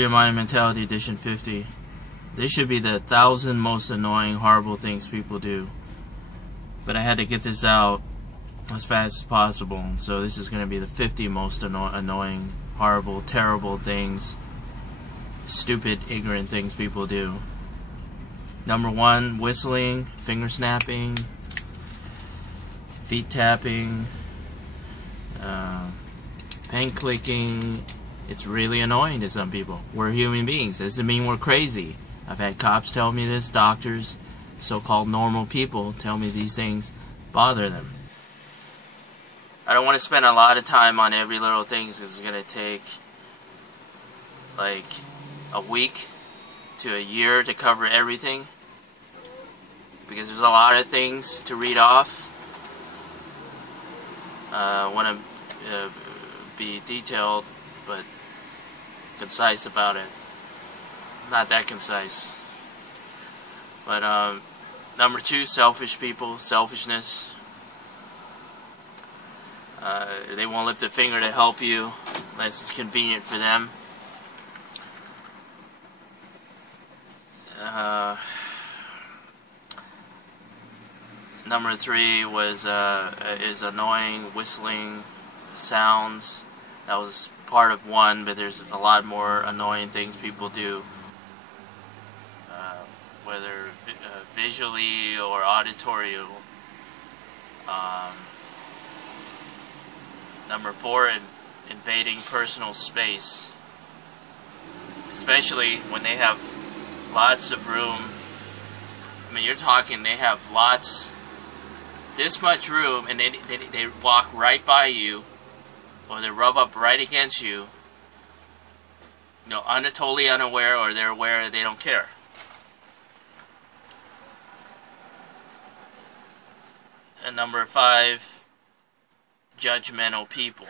Free Your Mind and Mentality Edition 50. This should be the 1,000 most annoying, horrible things people do. But I had to get this out as fast as possible. So this is going to be the 50 most annoying, horrible, terrible things, stupid, ignorant things people do. Number 1, whistling, finger snapping, feet tapping, pen clicking. It's really annoying to some people. We're human beings. Doesn't mean we're crazy. I've had cops tell me this, doctors, so-called normal people tell me these things bother them. I don't want to spend a lot of time on every little thing because it's going to take like a week to a year to cover everything, because there's a lot of things to read off. I want to be detailed but concise about it. Not that concise. But number 2, selfish people, selfishness. They won't lift a finger to help you unless it's convenient for them. Number 3 is annoying whistling sounds. That was part of 1, but there's a lot more annoying things people do, whether visually or auditory. Number 4, invading personal space, especially when they have lots of room. I mean, you're talking they have this much room, and they walk right by you, or they rub up right against you, totally unaware, or they're aware they don't care. And number 5, judgmental people.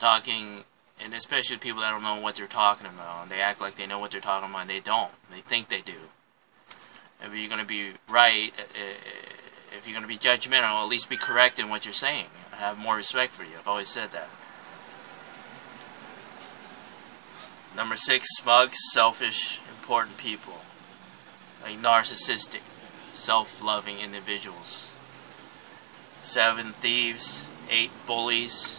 And especially people that don't know what they're talking about. They act like they know what they're talking about, and they don't. They think they do. If you're going to be right, if you're going to be judgmental, at least be correct in what you're saying. I have more respect for you. I've always said that. Number 6, smug, selfish, important people. Like narcissistic, self-loving individuals. 7, thieves. 8, bullies.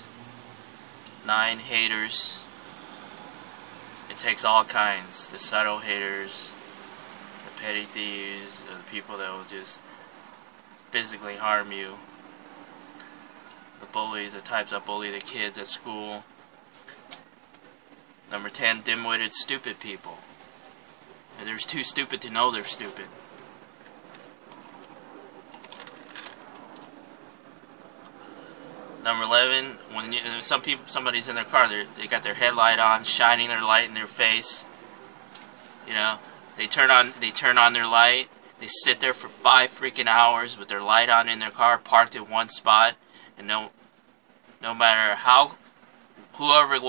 9, haters. It takes all kinds. The subtle haters, the petty thieves, the people that will just physically harm you. The bullies, the types that bully the kids at school. Number 10, dim-witted, stupid people. And they're too stupid to know they're stupid. Number 11, when somebody's in their car, they got their headlight on, shining their light in their face. They turn on their light. They sit there for 5 freaking hours with their light on in their car, parked in one spot, and no matter whoever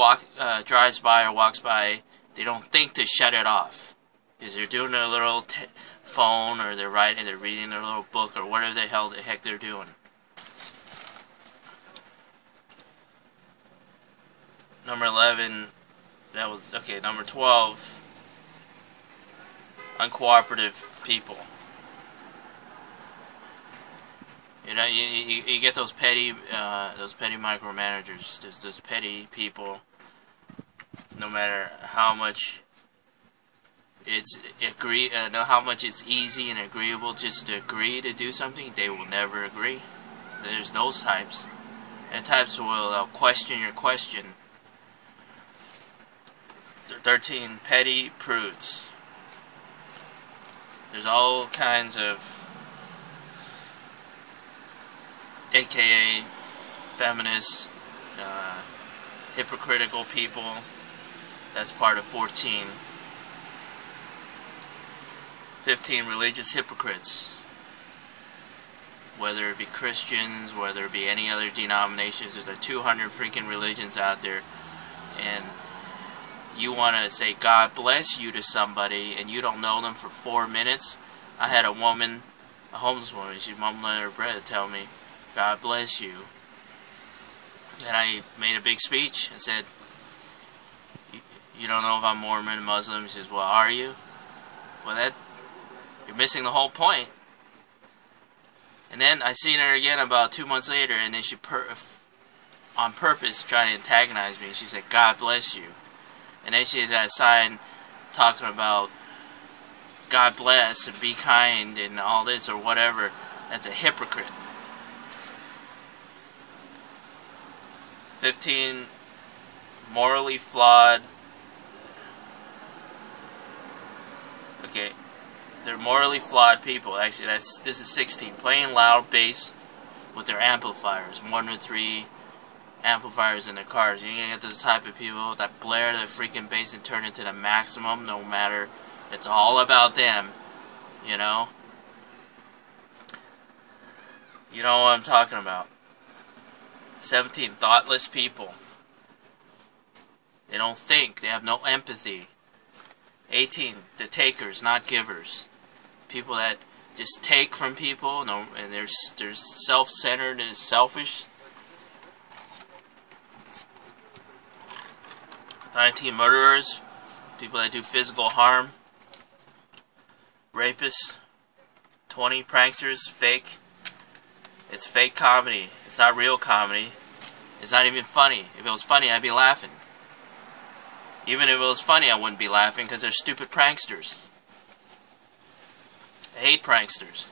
drives by or walks by, they don't think to shut it off, because they're doing their little phone, or they're reading their little book, or whatever the heck they're doing. Number 11, number 12, uncooperative people. You get those petty micromanagers, those petty people. No matter how much how much it's easy and agreeable just to agree to do something, they will never agree. There's those types, and types will question your question. 13, petty prudes. There's all kinds of AKA feminists, hypocritical people. That's part of 14. 15, religious hypocrites. Whether it be Christians, whether it be any other denominations, there's 200 freaking religions out there, and you want to say God bless you to somebody, and you don't know them for 4 minutes. I had a homeless woman, she mumbled under her breath, tell me, God bless you. And I made a big speech and said, You don't know if I'm Mormon, Muslim. She says, well, are you? Well, you're missing the whole point. And then I seen her again about 2 months later, and then she on purpose tried to antagonize me. She said, God bless you. And then she had that sign talking about God bless and be kind and all this or whatever. That's a hypocrite. 15, morally flawed. Okay, they're morally flawed people. Actually, this is 16. Playing loud bass with their amplifiers. 1 or 3 amplifiers in their cars. You're gonna get this type of people that blare the freaking bass and turn it to the maximum, no matter. It's all about them, you know. You know what I'm talking about. 17, thoughtless people. They don't think. They have no empathy. 18, the takers, not givers. People that just take from people, and they're self-centered and selfish. 19, murderers. People that do physical harm. Rapists. 20, pranksters, fake. It's fake comedy. It's not real comedy. It's not even funny. If it was funny, I'd be laughing. Even if it was funny, I wouldn't be laughing because they're stupid pranksters. I hate pranksters.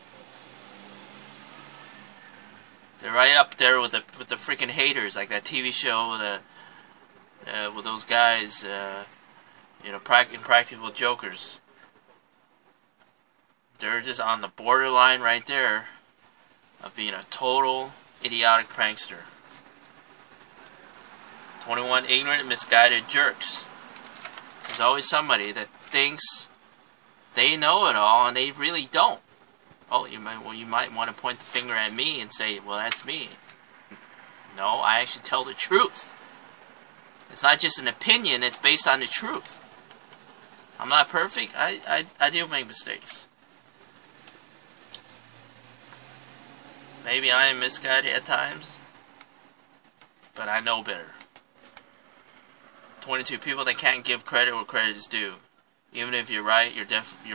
They're right up there with the freaking haters, like that TV show with those guys, you know, Impractical Jokers. They're just on the borderline right there of being a total idiotic prankster. 21, ignorant, misguided jerks. There's always somebody that thinks they know it all and they really don't. Oh, you might want to point the finger at me and say, well, that's me. No, I actually tell the truth. It's not just an opinion, it's based on the truth. I'm not perfect. I do make mistakes. Maybe I am misguided at times, but I know better. 22, people that can't give credit where credit is due. Even if you're right, you're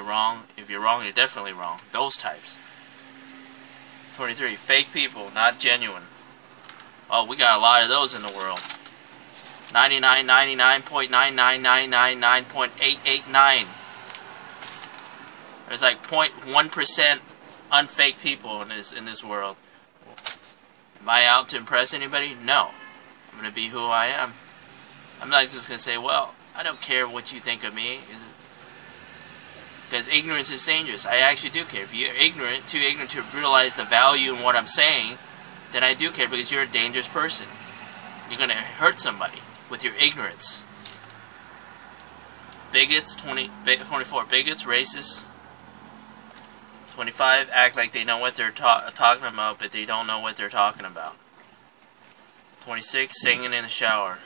wrong. If you're wrong, you're definitely wrong. Those types. 23, fake people, not genuine. Oh, we got a lot of those in the world. 99.99999.889. There's like 0.1% unfake people in this world. Am I out to impress anybody? No. I'm going to be who I am. I'm not just going to say, well, I don't care what you think of me. Because ignorance is dangerous. I actually do care. If you're ignorant, too ignorant to realize the value in what I'm saying, then I do care because you're a dangerous person. You're going to hurt somebody with your ignorance. Bigots, 24. Bigots, racists. 25. Act like they know what they're talking about, but they don't know what they're talking about. 26. Singing in the shower.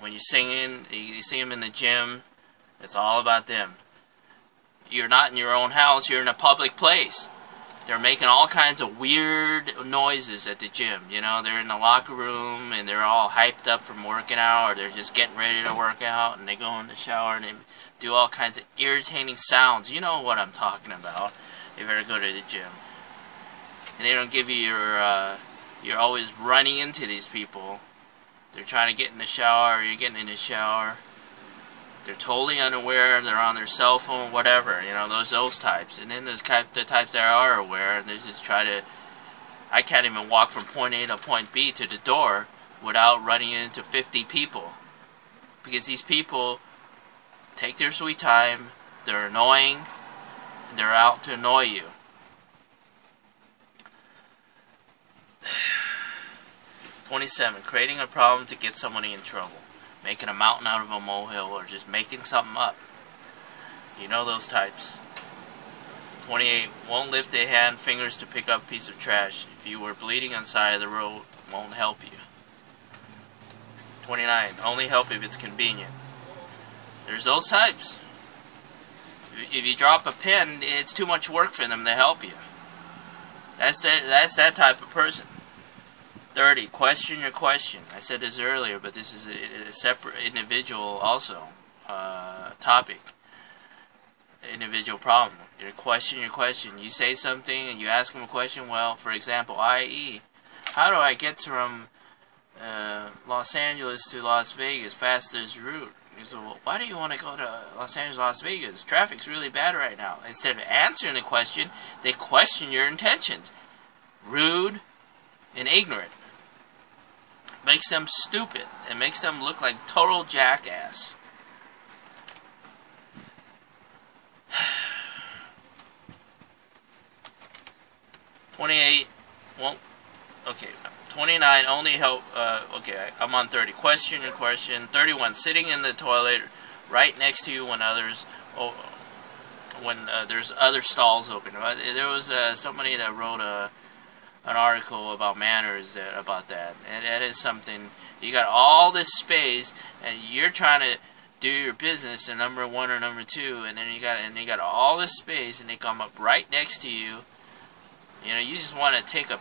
When you're singing, you see them in the gym, it's all about them. You're not in your own house, you're in a public place. They're making all kinds of weird noises at the gym. You know, they're in the locker room and they're all hyped up from working out, or they're just getting ready to work out, and they go in the shower and they do all kinds of irritating sounds. You know what I'm talking about. You better go to the gym. And they don't give you you're always running into these people. They're trying to get in the shower, or you're getting in the shower. They're totally unaware, they're on their cell phone, whatever, you know, those types. And then there's the types that are aware, and they just try to... I can't even walk from point A to point B to the door without running into 50 people. Because these people take their sweet time, they're annoying, and they're out to annoy you. 27, creating a problem to get somebody in trouble. Making a mountain out of a molehill, or just making something up. You know those types. 28, won't lift a hand, fingers to pick up a piece of trash. If you were bleeding on the side of the road, won't help you. 29, only help if it's convenient. There's those types. If you drop a pin, it's too much work for them to help you. That's that type of person. 30. Question your question. I said this earlier, but this is a separate individual also topic. Individual problem. You question your question. You say something and you ask them a question. Well, for example, i.e., how do I get from Los Angeles to Las Vegas fastest route? You say, well, why do you want to go to Los Angeles, Las Vegas? Traffic's really bad right now. Instead of answering the question, they question your intentions. Rude and ignorant. Makes them stupid. It makes them look like total jackass. Well, okay. 29, only help, okay, I'm on 30. Question your question. 31, sitting in the toilet right next to you when others, there's other stalls open. There was somebody that wrote an article about manners about that. And that is something, you got all this space, and you're trying to do your business in number 1 or number 2, and then you got all this space, and they come up right next to you. You know, you just want to take a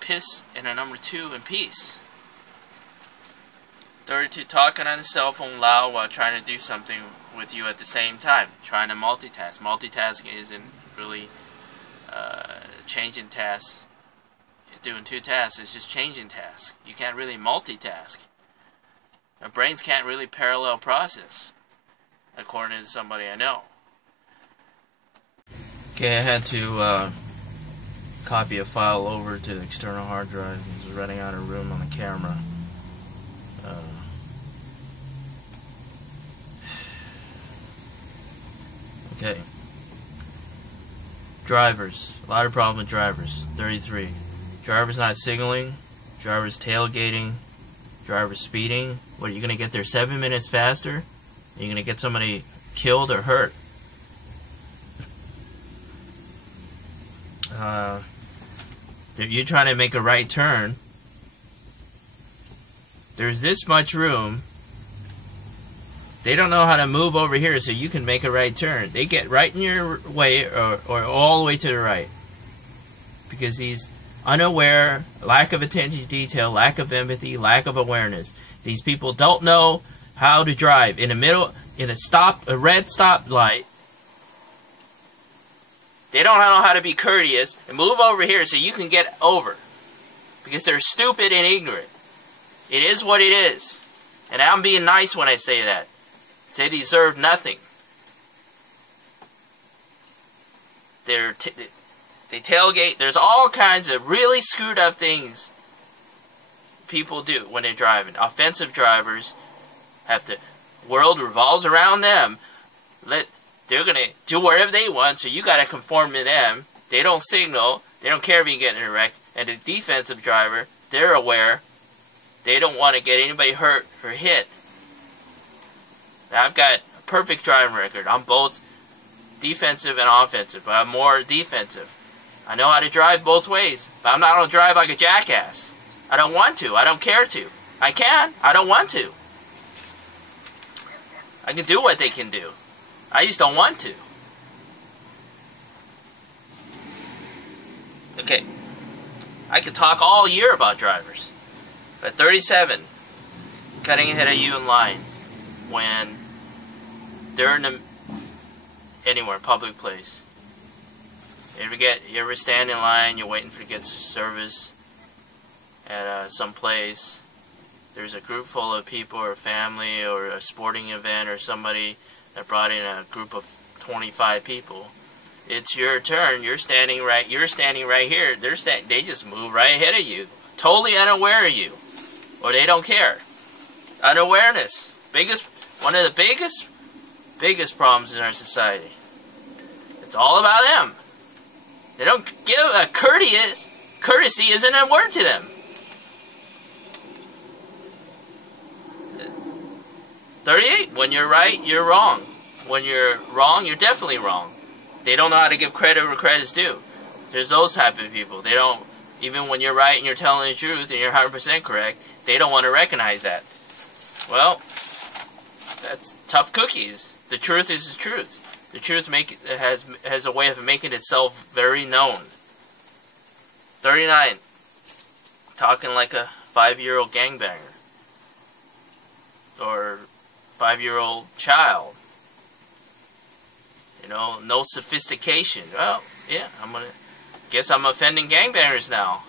piss in a number 2 in peace. 32, talking on the cell phone loud while trying to do something with you at the same time. Trying to multitask. Multitasking isn't really changing tasks. Doing 2 tasks is just changing tasks. You can't really multitask. Our brains can't really parallel process, according to somebody I know. Okay, I had to copy a file over to the external hard drive. I was running out of room on the camera. Okay. Drivers. A lot of problem with drivers. 33. Drivers not signaling. Drivers tailgating. Drivers speeding. What, are you going to get there 7 minutes faster? Are you going to get somebody killed or hurt? You're trying to make a right turn. There's this much room. They don't know how to move over here so you can make a right turn. They get right in your way or all the way to the right. Because he's unaware, lack of attention to detail, lack of empathy, lack of awareness. These people don't know how to drive. In the middle, in a red stoplight, they don't know how to be courteous and move over here so you can get over. Because they're stupid and ignorant. It is what it is. And I'm being nice when I say that. They deserve nothing. They tailgate. There's all kinds of really screwed up things people do when they're driving. Offensive drivers have to, world revolves around them. They're going to do whatever they want, so you got to conform to them. They don't signal. They don't care if you get in a wreck. And the defensive driver, they're aware. They don't want to get anybody hurt or hit. Now, I've got a perfect driving record. I'm both defensive and offensive, but I'm more defensive. I know how to drive both ways, but I'm not going to drive like a jackass. I don't want to. I don't care to. I can. I don't want to. I can do what they can do. I just don't want to. Okay. I could talk all year about drivers. But 37, cutting ahead of you in line when they're in the, anywhere, public place. You ever stand in line, you're waiting to get service at some place. There's a group full of people or a family or a sporting event or somebody that brought in a group of 25 people. It's your turn. You're standing right here. They just move right ahead of you, totally unaware of you, or they don't care. Unawareness, one of the biggest problems in our society. It's all about them. They don't give a courtesy isn't a word to them. 38. When you're right, you're wrong. When you're wrong, you're definitely wrong. They don't know how to give credit where credit's due. There's those type of people. They don't, even when you're right and you're telling the truth and you're 100% correct, they don't want to recognize that. Well, that's tough cookies. The truth is the truth. The truth has a way of making itself very known. 39. talking like a 5-year-old gangbanger. Or 5-year-old child. You know, no sophistication. Well, yeah, guess I'm offending gangbangers now.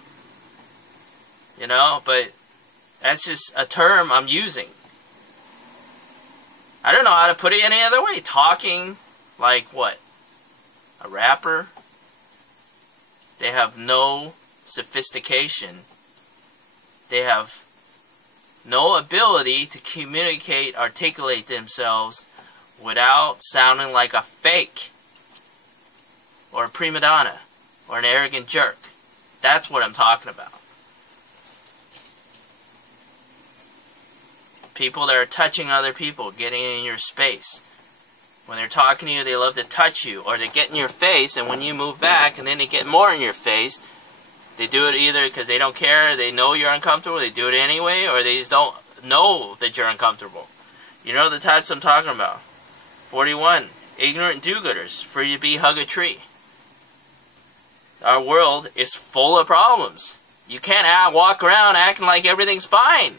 You know, but that's just a term I'm using. I don't know how to put it any other way. Talking like what? A rapper? They have no sophistication. They have no ability to communicate, articulate themselves without sounding like a fake or a prima donna or an arrogant jerk. That's what I'm talking about. People that are touching other people, getting in your space. When they're talking to you, they love to touch you, or they get in your face, and when you move back, and then they get more in your face, they do it either because they don't care, they know you're uncomfortable, they do it anyway, or they just don't know that you're uncomfortable. You know the types I'm talking about. 41. Ignorant do-gooders. Free to be, hug a tree. Our world is full of problems. You can't walk around acting like everything's fine.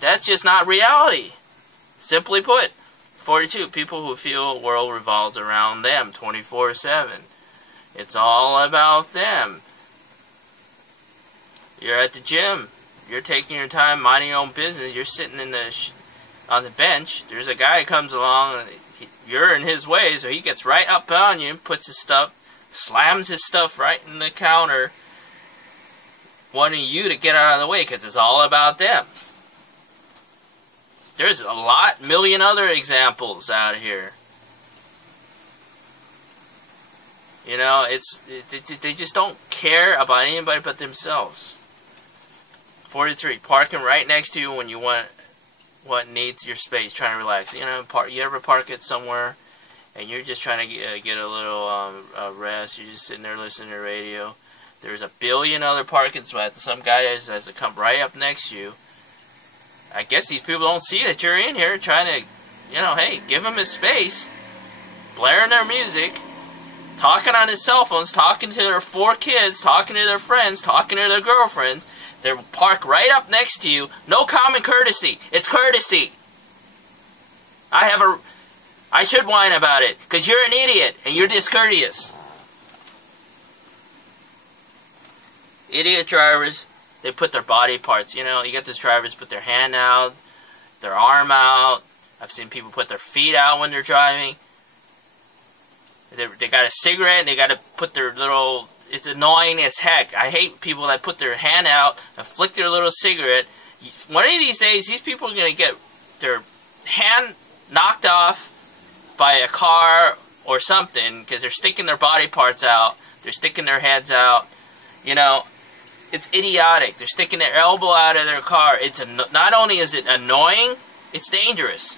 That's just not reality. Simply put. 42. People who feel the world revolves around them 24/7. It's all about them. You're at the gym. You're taking your time, minding your own business. You're sitting on the bench. There's a guy who comes along, and you're in his way, so he gets right up on you, puts his stuff, slams his stuff right in the counter, wanting you to get out of the way because it's all about them. There's a million other examples out here. You know, they just don't care about anybody but themselves. 43. Parking right next to you when you what needs your space, trying to relax. You know, you ever park it somewhere and you're just trying to get a little rest. You're just sitting there listening to the radio. There's a billion other parking spots. Some guy has to come right up next to you. I guess these people don't see that you're in here trying to, you know, hey, give him his space. Blaring their music. Talking on his cell phones. Talking to their 4 kids. Talking to their friends. Talking to their girlfriends. They're parked right up next to you. No common courtesy. It's courtesy. I should whine about it. Because you're an idiot. And you're discourteous. Idiot drivers. They put their body parts, you know, you get these drivers put their hand out, their arm out. I've seen people put their feet out when they're driving. They got a cigarette, and they got to put their little, it's annoying as heck. I hate people that put their hand out and flick their little cigarette. One of these days, these people are going to get their hand knocked off by a car or something because they're sticking their body parts out. They're sticking their heads out, you know. It's idiotic. They're sticking their elbow out of their car. Not only is it annoying, it's dangerous.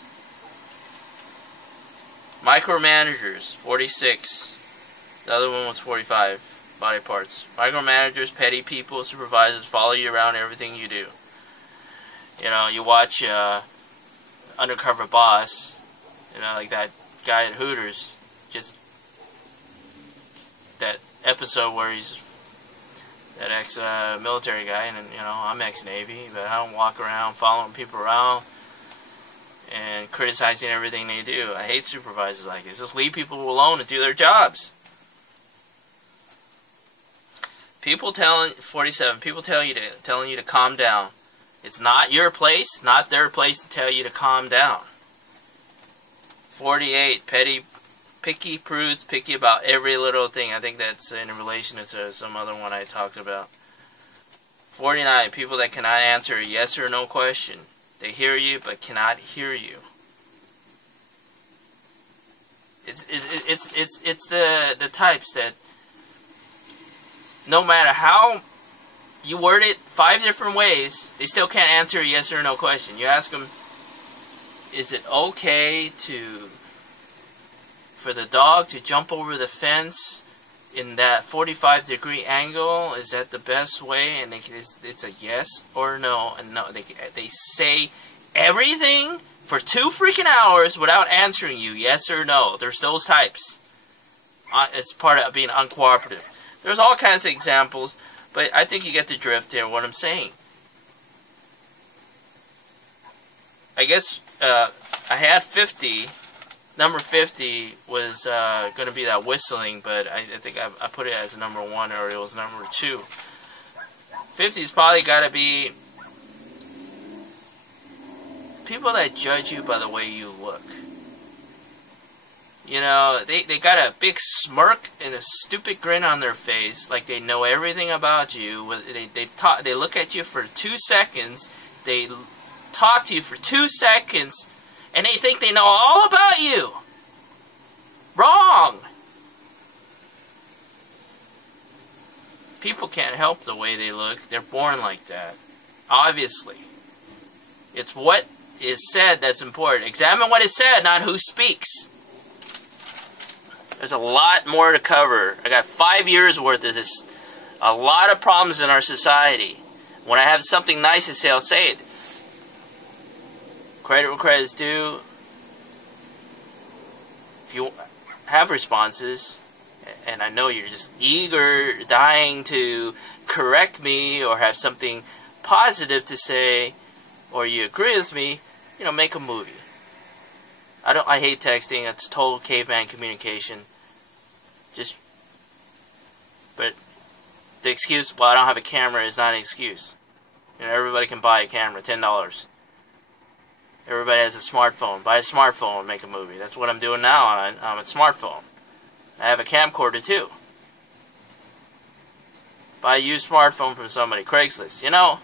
Micromanagers, 46. The other one was 45. Body parts. Micromanagers, petty people, supervisors, follow you around everything you do. You know, you watch Undercover Boss, you know, like that guy at Hooters, just that episode where he's that ex-military guy, and you know, I'm ex-Navy, but I don't walk around following people around and criticizing everything they do. I hate supervisors like this. Just leave people alone to do their jobs. 47. People telling you to calm down. It's not your place, not their place to tell you to calm down. 48. Picky prudes, picky about every little thing. I think that's in relation to some other one I talked about. 49. People that cannot answer a yes or no question. They hear you, but cannot hear you. It's the types that no matter how you word it 5 different ways, they still can't answer a yes or no question. You ask them, is it okay for the dog to jump over the fence in that 45-degree angle? Is that the best way? And it's a yes or no. And no, they say everything for 2 freaking hours without answering you, yes or no. There's those types. It's part of being uncooperative. There's all kinds of examples, But I think you get the drift here, what I'm saying. I guess I had 50. Number 50 was going to be that whistling, but I think I put it as number 1, or it was number 2. 50's probably got to be people that judge you by the way you look. You know, they got a big smirk and a stupid grin on their face, like they know everything about you. They look at you for 2 seconds, they talk to you for 2 seconds, and they think they know all about you. Wrong! People can't help the way they look. They're born like that. Obviously. It's what is said that's important. Examine what is said, not who speaks. There's a lot more to cover. I got 5 years worth of this. A lot of problems in our society. When I have something nice to say, I'll say it. Credit where credit is due. If you have responses, and I know you're just eager, dying to correct me or have something positive to say, or you agree with me, you know, make a movie. I hate texting. It's total caveman communication. But the excuse, well, I don't have a camera, is not an excuse. You know, everybody can buy a camera, $10. Everybody has a smartphone. Buy a smartphone and make a movie. That's what I'm doing now on a smartphone. I have a camcorder too. Buy a used smartphone from somebody, Craigslist. You know,